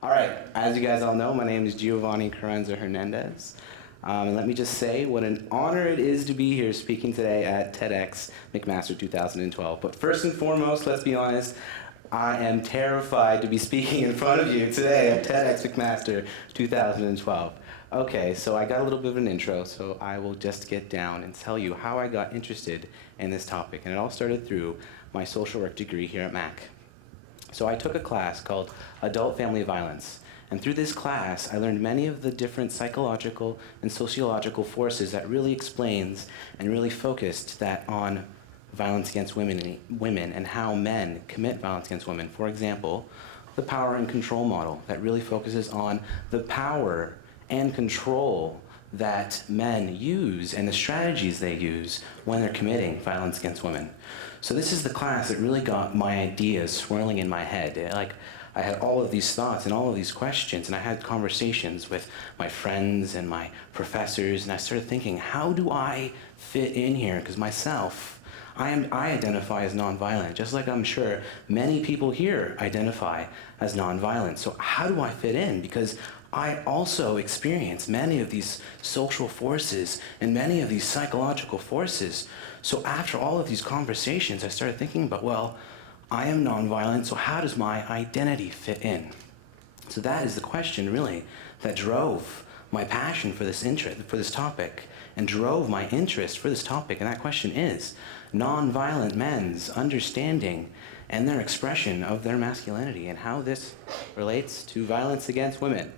All right, as you guys all know, my name is Giovanni Carranza-Hernandez. And let me just say what an honor it is to be here speaking today at TEDx McMaster 2012. But first and foremost, let's be honest, I am terrified to be speaking in front of you today at TEDx McMaster 2012. Okay, so I got a little bit of an intro, so I will just get down and tell you how I got interested in this topic. And it all started through my social work degree here at Mac. So I took a class called Adult Family Violence. And through this class, I learned many of the different psychological and sociological forces that really explains and really focused that on violence against women and how men commit violence against women. For example, the power and control model that really focuses on the power and control that men use and the strategies they use when they're committing violence against women. So this is the class that really got my ideas swirling in my head. I had all of these thoughts and all of these questions, and I had conversations with my friends and my professors, and I started thinking, how do I fit in here? Because myself, I identify as nonviolent, just like I'm sure many people here identify as nonviolent. So how do I fit in? Because I also experience many of these social forces and many of these psychological forces. So after all of these conversations, I started thinking about, well, I am nonviolent, so how does my identity fit in? So that is the question, really, that drove my passion for this topic, and drove my interest for this topic. And that question is nonviolent men's understanding and their expression of their masculinity, and how this relates to violence against women.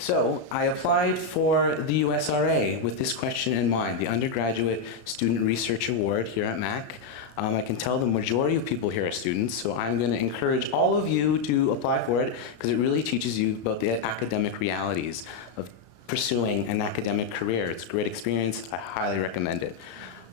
So I applied for the USRA with this question in mind, the Undergraduate Student Research Award here at Mac. I can tell the majority of people here are students, so I'm going to encourage all of you to apply for it because it really teaches you about the academic realities of pursuing an academic career. It's a great experience. I highly recommend it.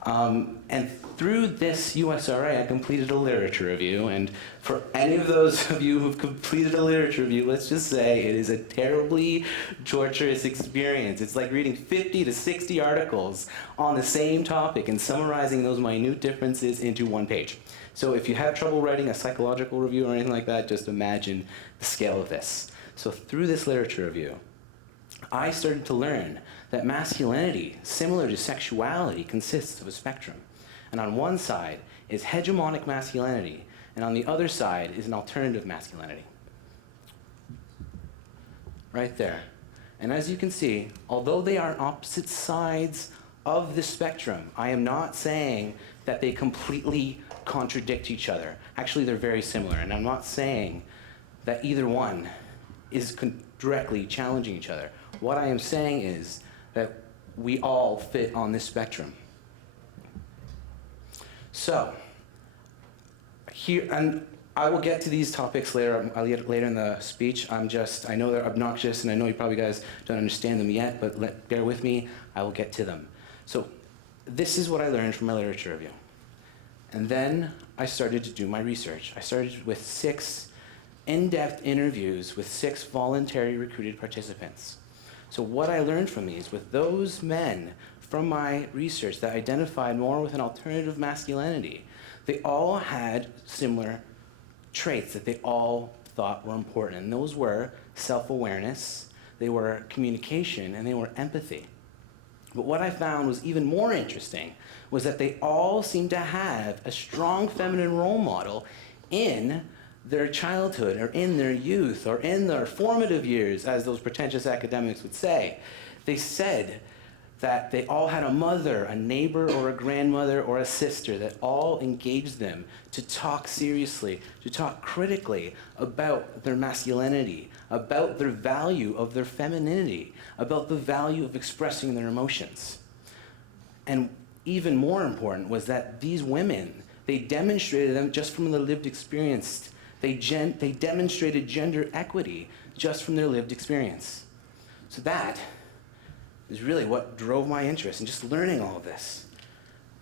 And through this USRA, I completed a literature review, and for any of those of you who've completed a literature review, let's just say it is a terribly torturous experience. It's like reading 50 to 60 articles on the same topic and summarizing those minute differences into one page. So if you have trouble writing a psychological review or anything like that, just imagine the scale of this. So through this literature review, I started to learn that masculinity, similar to sexuality, consists of a spectrum. And on one side is hegemonic masculinity, and on the other side is an alternative masculinity. Right there. And as you can see, although they are opposite sides of the spectrum, I am not saying that they completely contradict each other. Actually, they're very similar, and I'm not saying that either one is directly challenging each other. What I am saying is that we all fit on this spectrum. So, here, and I will get to these topics later. I'll get later in the speech. I know they're obnoxious, and I know you probably guys don't understand them yet, but bear with me, I will get to them. So, this is what I learned from my literature review. And then I started to do my research. I started with 6 in-depth interviews with 6 voluntary recruited participants. So what I learned from these, with those men from my research that identified more with an alternative masculinity, they all had similar traits that they all thought were important. And those were self-awareness, they were communication, and they were empathy. But what I found was even more interesting was that they all seemed to have a strong feminine role model in their childhood, or in their youth, or in their formative years, as those pretentious academics would say. They said that they all had a mother, a neighbor, or a grandmother, or a sister that all engaged them to talk seriously, to talk critically about their masculinity, about their value of their femininity, about the value of expressing their emotions. And even more important was that these women, they demonstrated them just from their lived experience. They demonstrated gender equity just from their lived experience. So that is really what drove my interest in just learning all of this.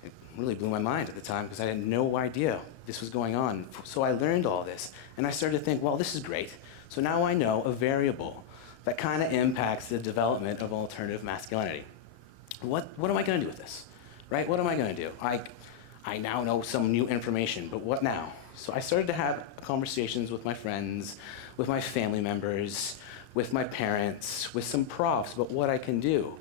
It really blew my mind at the time because I had no idea this was going on. So I learned all this, and I started to think, well, this is great. So now I know a variable that kind of impacts the development of alternative masculinity. What am I going to do with this? Right? What am I going to do? I now know some new information, but what now? So I started to have conversations with my friends, with my family members, with my parents, with some profs about what I can do.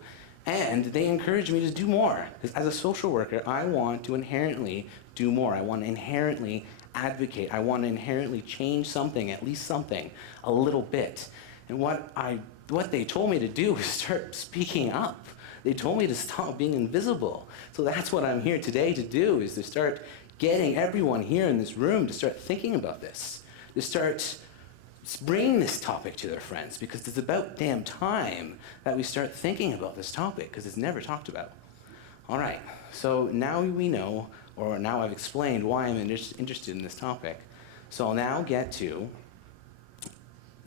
And they encouraged me to do more. Because as a social worker, I want to inherently do more. I want to inherently advocate. I want to inherently change something, at least something, a little bit. And what they told me to do is start speaking up. They told me to stop being invisible. So that's what I'm here today to do, is to start getting everyone here in this room to start thinking about this, to start bringing this topic to their friends, because it's about damn time that we start thinking about this topic, because it's never talked about. All right, so now we know, or now I've explained why I'm interested in this topic. So I'll now get to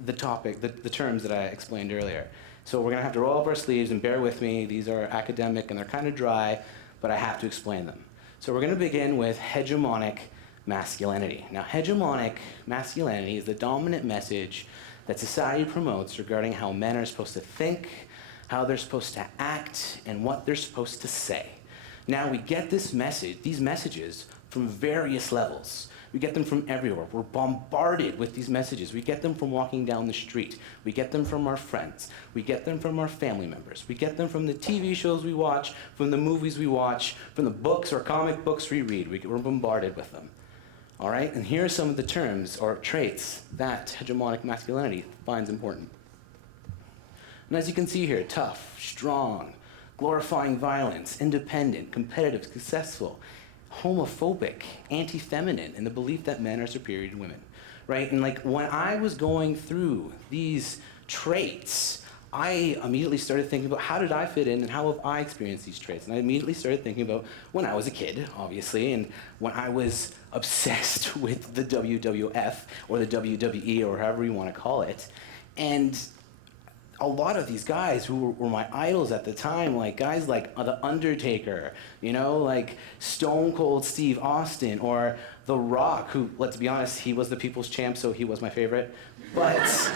the topic, the terms that I explained earlier. So we're gonna have to roll up our sleeves and bear with me. These are academic and they're kind of dry, but I have to explain them. So we're gonna begin with hegemonic masculinity. Now, hegemonic masculinity is the dominant message that society promotes regarding how men are supposed to think, how they're supposed to act, and what they're supposed to say. Now, we get these messages from various levels. We get them from everywhere. We're bombarded with these messages. We get them from walking down the street. We get them from our friends. We get them from our family members. We get them from the TV shows we watch, from the movies we watch, from the books or comic books we read. We're bombarded with them. All right? And here are some of the terms or traits that hegemonic masculinity finds important. And as you can see here, tough, strong, glorifying violence, independent, competitive, successful, homophobic, anti-feminine, and the belief that men are superior to women, right? And like when I was going through these traits, I immediately started thinking about how did I fit in and how have I experienced these traits? And I immediately started thinking about when I was a kid, obviously, and when I was obsessed with the WWF or the WWE or however you want to call it. And a lot of these guys who were my idols at the time, like guys like The Undertaker, you know, like Stone Cold Steve Austin, or The Rock, who, let's be honest, he was the people's champ, so he was my favorite. But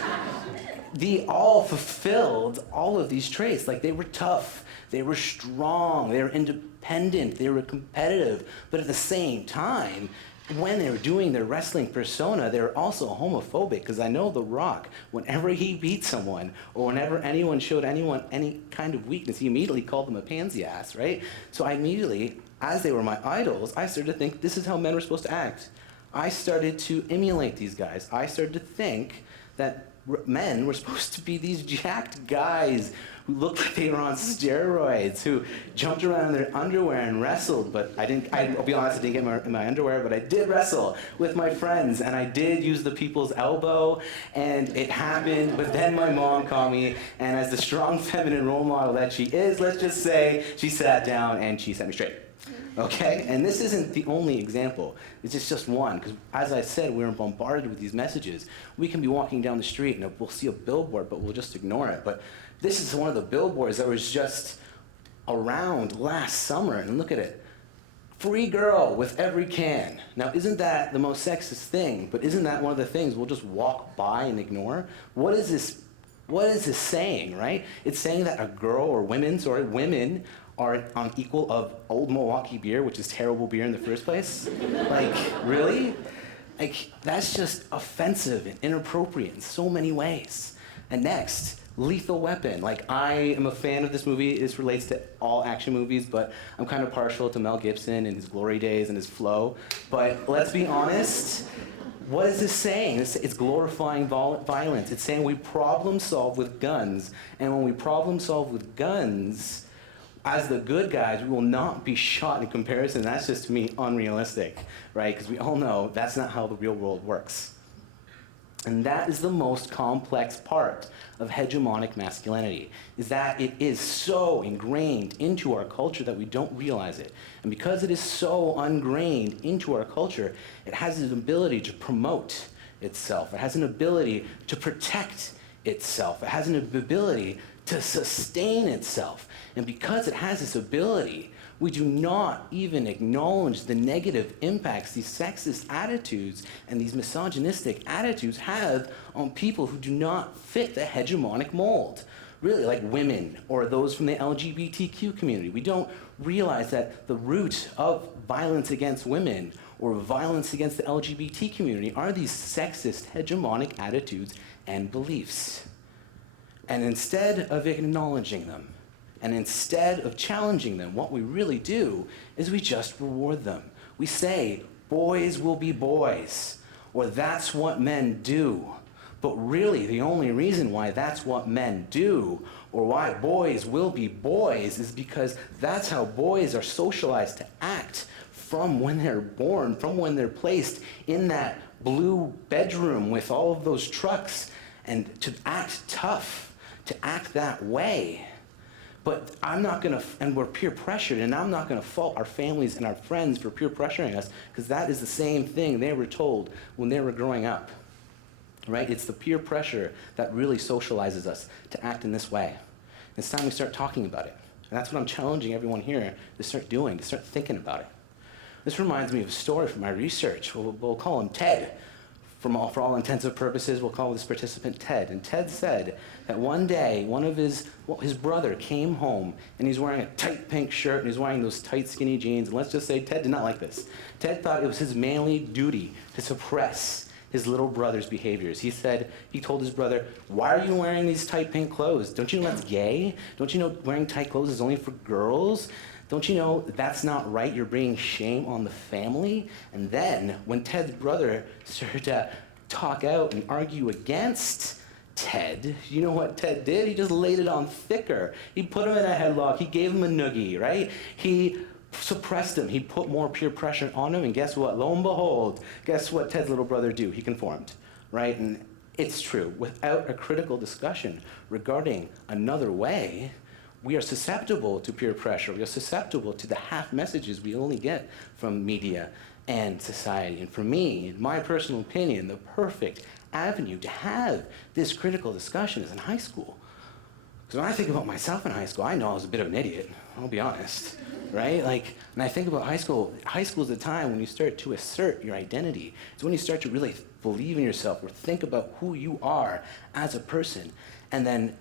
they all fulfilled all of these traits. Like they were tough, they were strong, they were independent, they were competitive, but at the same time, when they were doing their wrestling persona, they were also homophobic, because I know The Rock, whenever he beat someone, or whenever anyone showed anyone any kind of weakness, he immediately called them a pansy ass, right? So I immediately, as they were my idols, I started to think this is how men were supposed to act. I started to emulate these guys. I started to think that men were supposed to be these jacked guys who looked like they were on steroids, who jumped around in their underwear and wrestled. But I'll be honest, I didn't get my underwear, but I did wrestle with my friends, and I did use the people's elbow, and it happened. But then my mom caught me, and as the strong feminine role model that she is, let's just say, she sat down and she set me straight. Okay? And this isn't the only example. It's just one. Because as I said, we're bombarded with these messages. We can be walking down the street and we'll see a billboard, but we'll just ignore it. But this is one of the billboards that was just around last summer. And look at it. Free girl with every can. Now, isn't that the most sexist thing? But isn't that one of the things we'll just walk by and ignore? What is this saying, right? It's saying that women are on equal of Old Milwaukee beer, which is terrible beer in the first place. Like, really? Like, that's just offensive and inappropriate in so many ways. And next, Lethal Weapon. Like, I am a fan of this movie. This relates to all action movies, but I'm kind of partial to Mel Gibson and his glory days and his flow. But let's be honest, what is this saying? It's glorifying violence. It's saying we problem solve with guns, and when we problem solve with guns, as the good guys, we will not be shot in comparison. That's just, to me, unrealistic, right? Because we all know that's not how the real world works. And that is the most complex part of hegemonic masculinity, is that it is so ingrained into our culture that we don't realize it. And because it is so ingrained into our culture, it has an ability to promote itself. It has an ability to protect itself. It has an ability to sustain itself. And because it has this ability, we do not even acknowledge the negative impacts these sexist attitudes and these misogynistic attitudes have on people who do not fit the hegemonic mold. Really, like women or those from the LGBTQ community. We don't realize that the root of violence against women or violence against the LGBT community are these sexist, hegemonic attitudes and beliefs. And instead of acknowledging them, and instead of challenging them, what we really do is we just reward them. We say, boys will be boys, or that's what men do. But really, the only reason why that's what men do, or why boys will be boys, is because that's how boys are socialized to act from when they're born, from when they're placed in that blue bedroom with all of those trucks, and to act tough, to act that way. But I'm not going to, and we're peer pressured, and I'm not going to fault our families and our friends for peer pressuring us, because that is the same thing they were told when they were growing up, right? It's the peer pressure that really socializes us to act in this way. It's time we start talking about it. And that's what I'm challenging everyone here to start doing, to start thinking about it. This reminds me of a story from my research. We'll call him Ted. For all intents and purposes, we'll call this participant Ted. And Ted said that one day, his brother came home, and he's wearing a tight pink shirt, and he's wearing those tight, skinny jeans. And let's just say Ted did not like this. Ted thought it was his manly duty to suppress his little brother's behaviors. He told his brother, "Why are you wearing these tight pink clothes? Don't you know that's gay? Don't you know wearing tight clothes is only for girls? Don't you know that's not right? You're bringing shame on the family." And then, when Ted's brother started to talk out and argue against Ted, you know what Ted did? He just laid it on thicker. He put him in a headlock. He gave him a noogie, right? He suppressed him. He put more peer pressure on him, and guess what? Lo and behold, guess what Ted's little brother do? He conformed, right? And it's true. Without a critical discussion regarding another way, we are susceptible to peer pressure. We are susceptible to the half messages we only get from media and society. And for me, in my personal opinion, the perfect avenue to have this critical discussion is in high school. Because when I think about myself in high school, I know I was a bit of an idiot, I'll be honest, right? When I think about high school is the time when you start to assert your identity. It's when you start to really believe in yourself or think about who you are as a person. And then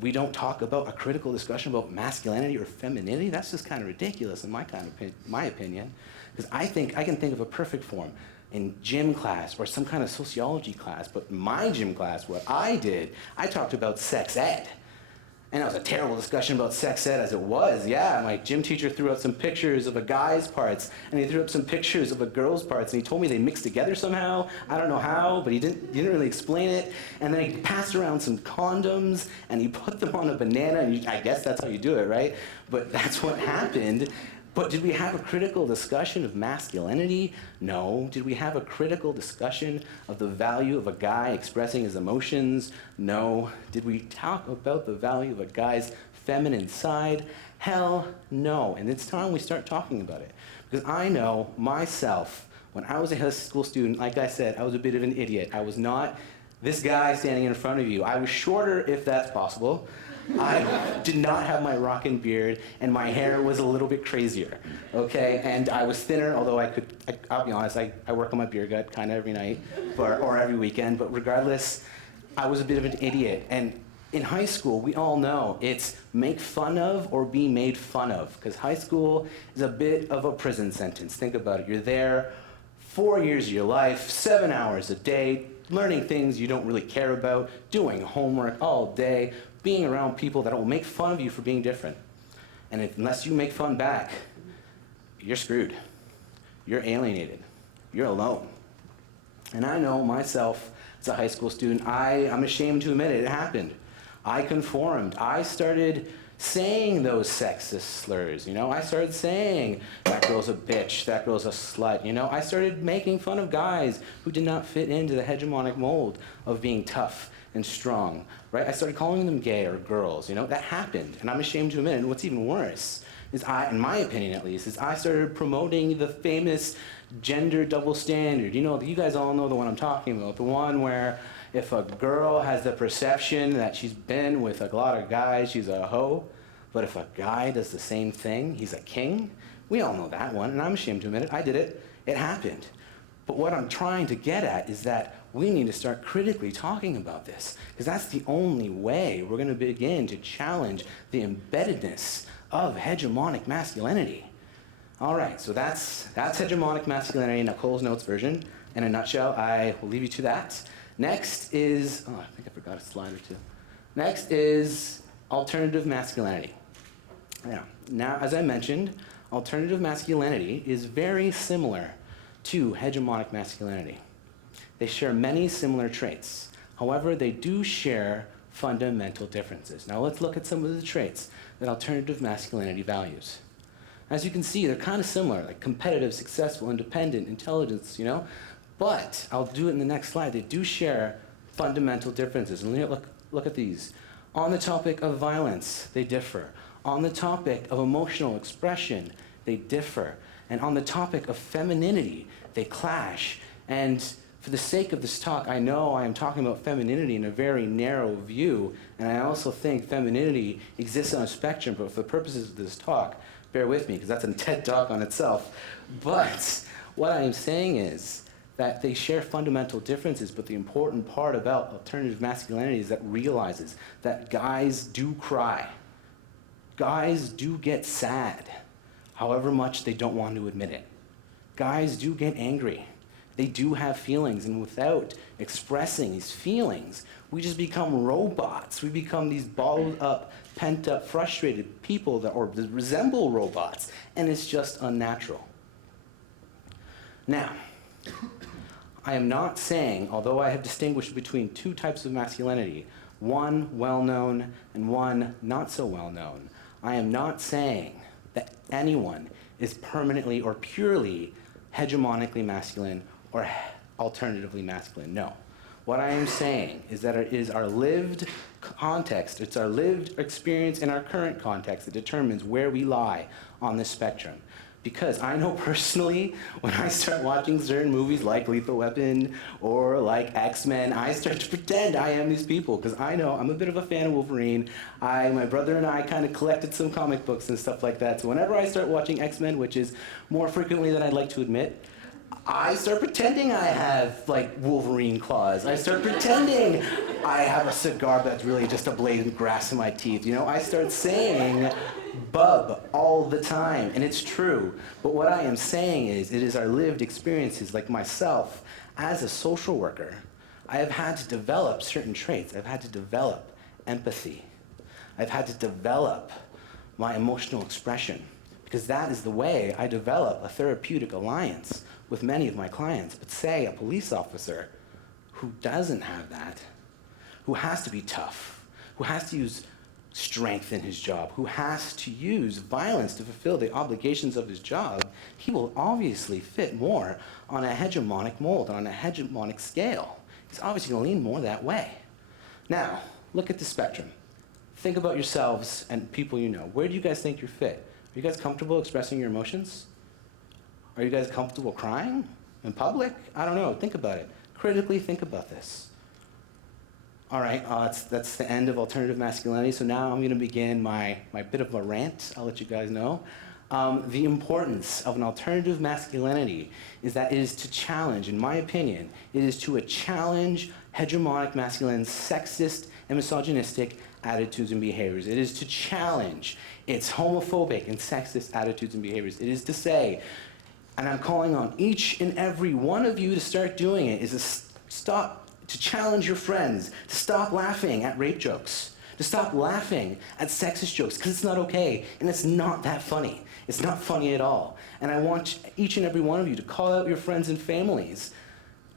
we don't talk about a critical discussion about masculinity or femininity. That's just kind of ridiculous in my opinion. Because I can think of a perfect form in gym class or some kind of sociology class. But my gym class, what I did, I talked about sex ed. And it was a terrible discussion about sex ed as it was. Yeah, my gym teacher threw out some pictures of a guy's parts, and he threw up some pictures of a girl's parts, and he told me they mixed together somehow. I don't know how, but he didn't really explain it. And then he passed around some condoms, and he put them on a banana, and I guess that's how you do it, right? But that's what happened. But did we have a critical discussion of masculinity? No. Did we have a critical discussion of the value of a guy expressing his emotions? No. Did we talk about the value of a guy's feminine side? Hell no. And it's time we start talking about it. Because I know myself, when I was a high school student, like I said, I was a bit of an idiot. I was not this guy standing in front of you. I was shorter, if that's possible. I did not have my rockin' beard, and my hair was a little bit crazier, okay? And I was thinner, although I'll be honest, I work on my beer gut kind of every night, or every weekend, but regardless, I was a bit of an idiot. And in high school, we all know it's make fun of or be made fun of, because high school is a bit of a prison sentence. Think about it. You're there 4 years of your life, 7 hours a day, learning things you don't really care about, doing homework all day, being around people that will make fun of you for being different. And unless you make fun back, you're screwed. You're alienated. You're alone. And I know myself as a high school student, I'm ashamed to admit it happened. I conformed. I started saying those sexist slurs, I started saying, that girl's a bitch, that girl's a slut, I started making fun of guys who did not fit into the hegemonic mold of being tough and strong, right? I started calling them gay or girls, that happened, and I'm ashamed to admit it. And what's even worse is in my opinion at least, is I started promoting the famous gender double standard. You guys all know the one I'm talking about, the one where if a girl has the perception that she's been with a lot of guys, she's a hoe, but if a guy does the same thing, he's a king. We all know that one, and I'm ashamed to admit it. I did it. It happened. But what I'm trying to get at is that we need to start critically talking about this, because that's the only way we're going to begin to challenge the embeddedness of hegemonic masculinity. All right, so that's hegemonic masculinity in a Cole's Notes version. In a nutshell, I will leave you to that. Next is, I think I forgot a slide or two. Next is alternative masculinity. Now, as I mentioned, alternative masculinity is very similar to hegemonic masculinity. They share many similar traits. However, they do share fundamental differences. Now let's look at some of the traits that alternative masculinity values. As you can see, they're kind of similar, like competitive, successful, independent, intelligence, But I'll do it in the next slide. They do share fundamental differences. And look at these. On the topic of violence, they differ. On the topic of emotional expression, they differ. And on the topic of femininity, they clash. And for the sake of this talk, I know I am talking about femininity in a very narrow view, and I also think femininity exists on a spectrum, but for the purposes of this talk, bear with me, because that's a TED talk on itself. But what I am saying is that they share fundamental differences, but the important part about alternative masculinity is that it realizes that guys do cry. Guys do get sad, however much they don't want to admit it. Guys do get angry. They do have feelings, and without expressing these feelings, we just become robots. We become these bottled up, pent up, frustrated people that resemble robots, and it's just unnatural. Now, I am not saying, although I have distinguished between two types of masculinity, one well-known and one not so well-known, I am not saying that anyone is permanently or purely hegemonically masculine or alternatively masculine. No. What I am saying is that it is our lived context, it's our lived experience in our current context that determines where we lie on this spectrum. Because I know personally, when I start watching certain movies like Lethal Weapon or like X-Men, I start to pretend I am these people, because I know I'm a bit of a fan of Wolverine. My brother and I kind of collected some comic books and stuff like that. So whenever I start watching X-Men, which is more frequently than I'd like to admit, I start pretending I have, like, Wolverine claws. I start pretending I have a cigar that's really just a blade of grass in my teeth. I start saying bub all the time, and it's true. But what I am saying is, it is our lived experiences, like myself, as a social worker. I have had to develop certain traits. I've had to develop empathy. I've had to develop my emotional expression, because that is the way I develop a therapeutic alliance with many of my clients. But say a police officer who doesn't have that, who has to be tough, who has to use strength in his job, who has to use violence to fulfill the obligations of his job, he will obviously fit more on a hegemonic mold, on a hegemonic scale. He's obviously going to lean more that way. Now, look at the spectrum. Think about yourselves and people you know. Where do you guys think you're fit? Are you guys comfortable expressing your emotions? Are you guys comfortable crying in public? I don't know. Think about it. Critically think about this. All right, that's the end of alternative masculinity. So now I'm going to begin my bit of a rant. I'll let you guys know. The importance of an alternative masculinity is that it is to challenge, in my opinion, it is to challenge hegemonic masculine, sexist, and misogynistic attitudes and behaviors. It is to challenge its homophobic and sexist attitudes and behaviors. It is to say, and I'm calling on each and every one of you to start doing it, is to challenge your friends, to stop laughing at rape jokes, to stop laughing at sexist jokes, because it's not okay, and it's not that funny. It's not funny at all. And I want each and every one of you to call out your friends and families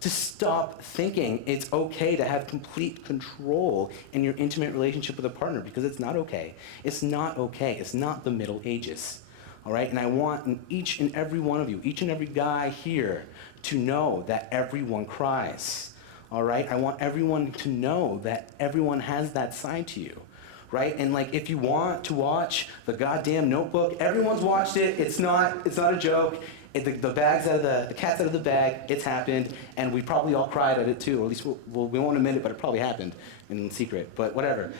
to stop thinking it's okay to have complete control in your intimate relationship with a partner, because it's not okay. It's not okay. It's not the Middle Ages. All right? And I want each and every one of you, each and every guy here, to know that everyone cries. All right? I want everyone to know that everyone has that side to you. Right? And like, if you want to watch the goddamn Notebook, everyone's watched it. It's not a joke. The cat's out of the bag. It's happened, and we probably all cried at it too. Or at least we won't admit it, but it probably happened in secret. But whatever,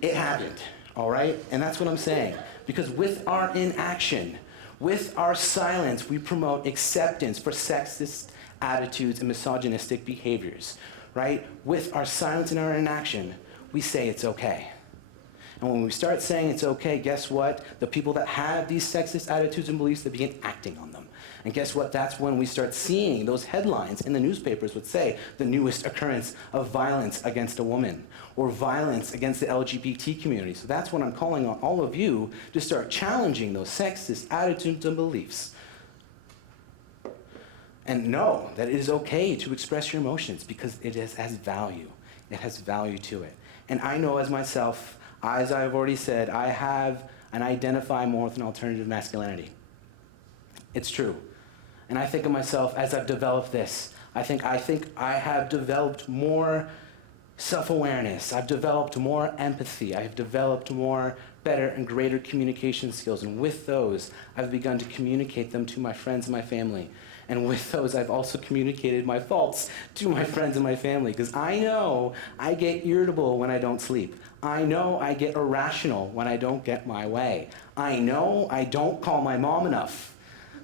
it happened. All right, and that's what I'm saying. Because with our inaction, with our silence, we promote acceptance for sexist attitudes and misogynistic behaviors. Right? With our silence and our inaction, we say it's okay. And when we start saying it's okay, guess what? The people that have these sexist attitudes and beliefs, they begin acting on them. And guess what? That's when we start seeing those headlines in the newspapers would say the newest occurrence of violence against a woman or violence against the LGBT community. So that's when I'm calling on all of you to start challenging those sexist attitudes and beliefs. And know that it is okay to express your emotions because it has value. It has value to it. And I know as myself, as I've already said, I have and identify more with an alternative masculinity. It's true. And I think of myself as I've developed this. I think I have developed more self-awareness. I've developed more empathy. I've developed more better and greater communication skills. And with those, I've begun to communicate them to my friends and my family. And with those, I've also communicated my faults to my friends and my family. Because I know I get irritable when I don't sleep. I know I get irrational when I don't get my way. I know I don't call my mom enough.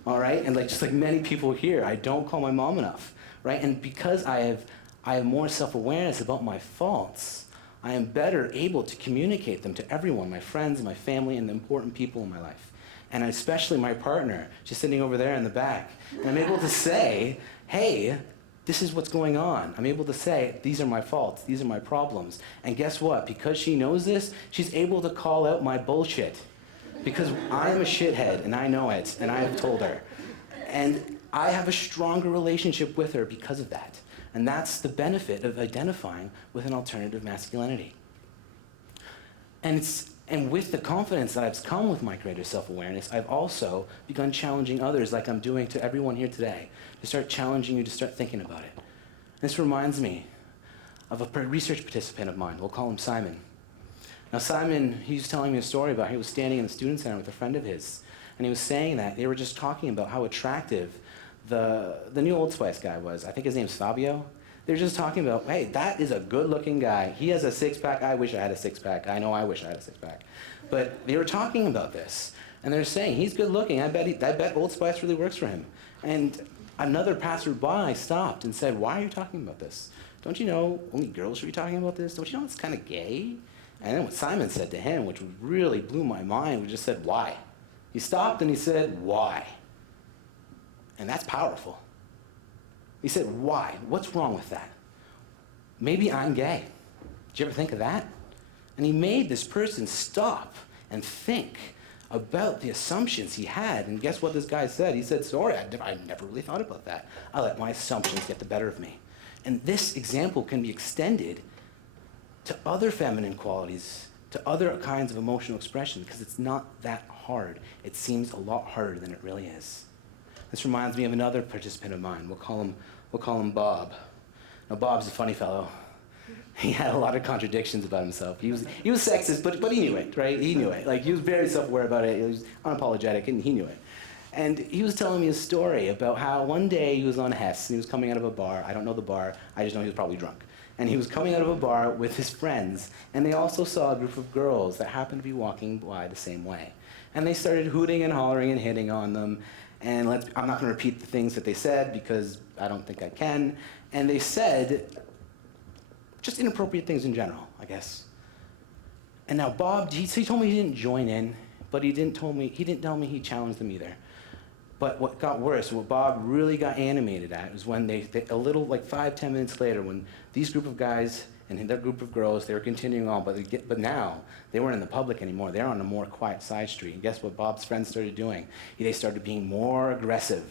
All right? And just like many people here, I don't call my mom enough. Right? And because I have more self-awareness about my faults, I am better able to communicate them to everyone, my friends, my family, and the important people in my life. And especially my partner, she's sitting over there in the back. And I'm able to say, hey, this is what's going on. I'm able to say, these are my faults, these are my problems. And guess what? Because she knows this, she's able to call out my bullshit. Because I'm a shithead, and I know it, and I have told her. And I have a stronger relationship with her because of that. And that's the benefit of identifying with an alternative masculinity. And with the confidence that I've come with my greater self-awareness, I've also begun challenging others like I'm doing to everyone here today, to start challenging you to start thinking about it. This reminds me of a research participant of mine. We'll call him Simon. Now Simon, he was telling me a story about how he was standing in the student center with a friend of his, and he was saying that they were just talking about how attractive the new Old Spice guy was. I think his name's Fabio. They're just talking about, hey, that is a good-looking guy. He has a six-pack. I wish I had a six-pack. I know I wish I had a six-pack. But they were talking about this, and they're saying, he's good-looking. I bet Old Spice really works for him. And another passerby stopped and said, why are you talking about this? Don't you know only girls should be talking about this? Don't you know it's kind of gay? And then what Simon said to him, which really blew my mind, was just said, why? He stopped and he said, why? And that's powerful. He said, why? What's wrong with that? Maybe I'm gay. Did you ever think of that? And he made this person stop and think about the assumptions he had. And guess what this guy said? He said, sorry, I never really thought about that. I let my assumptions get the better of me. And this example can be extended to other feminine qualities, to other kinds of emotional expression, because it's not that hard. It seems a lot harder than it really is. This reminds me of another participant of mine. We'll call him Bob. Now, Bob's a funny fellow. He had a lot of contradictions about himself. He was sexist, but he knew it, right? He knew it. He was very self-aware about it. He was unapologetic, and he knew it. And he was telling me a story about how one day he was on Hess, and he was coming out of a bar. I don't know the bar. I just know he was probably drunk. And he was coming out of a bar with his friends, and they also saw a group of girls that happened to be walking by the same way. And they started hooting and hollering and hitting on them. And I'm not going to repeat the things that they said because I don't think I can. And they said just inappropriate things in general, I guess. And now Bob, he told me he didn't join in, but he didn't tell me he challenged them either. But what got worse, what Bob really got animated at, was when a little, 5-10 minutes later, when these group of guys and their group of girls, they were continuing on, but now they weren't in the public anymore. They're on a more quiet side street. And guess what Bob's friends started doing? They started being more aggressive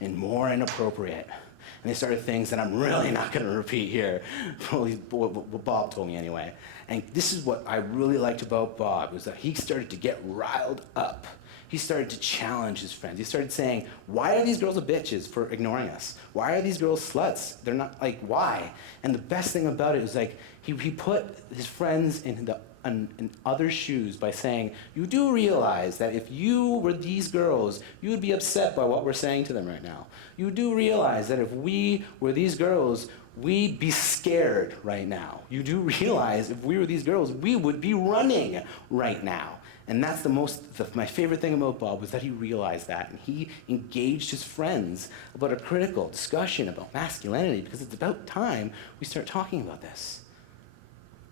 and more inappropriate. And they started things that I'm really not going to repeat here, what Bob told me anyway. And this is what I really liked about Bob, was that he started to get riled up. He started to challenge his friends. He started saying, why are these girls bitches for ignoring us? Why are these girls sluts? They're not, why? And the best thing about it was he put his friends in other shoes by saying, you do realize that if you were these girls, you would be upset by what we're saying to them right now. You do realize that if we were these girls, we'd be scared right now. You do realize if we were these girls, we would be running right now. And that's my favorite thing about Bob, was that he realized that, and he engaged his friends about a critical discussion about masculinity, because it's about time we start talking about this.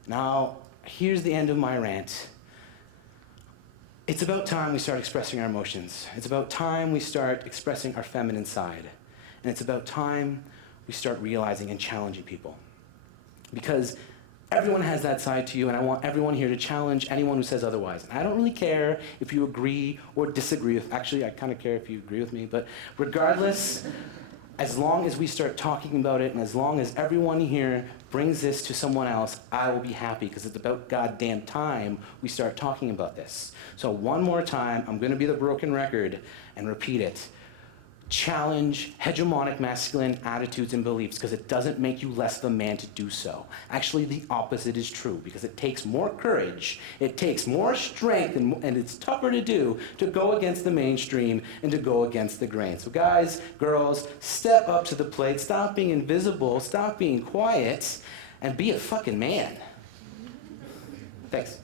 Now, here's the end of my rant. It's about time we start expressing our emotions. It's about time we start expressing our feminine side. And it's about time we start realizing and challenging people. Because everyone has that side to you, and I want everyone here to challenge anyone who says otherwise. And I don't really care if you agree or disagree with, actually, I kind of care if you agree with me, but regardless, as long as we start talking about it, and as long as everyone here brings this to someone else, I will be happy, because it's about goddamn time we start talking about this. So one more time, I'm going to be the broken record and repeat it. Challenge hegemonic masculine attitudes and beliefs, because it doesn't make you less of a man to do so. Actually, the opposite is true, because it takes more courage, it takes more strength, and it's tougher to do to go against the mainstream and to go against the grain. So guys, girls, step up to the plate, stop being invisible, stop being quiet, and be a fucking man. Thanks.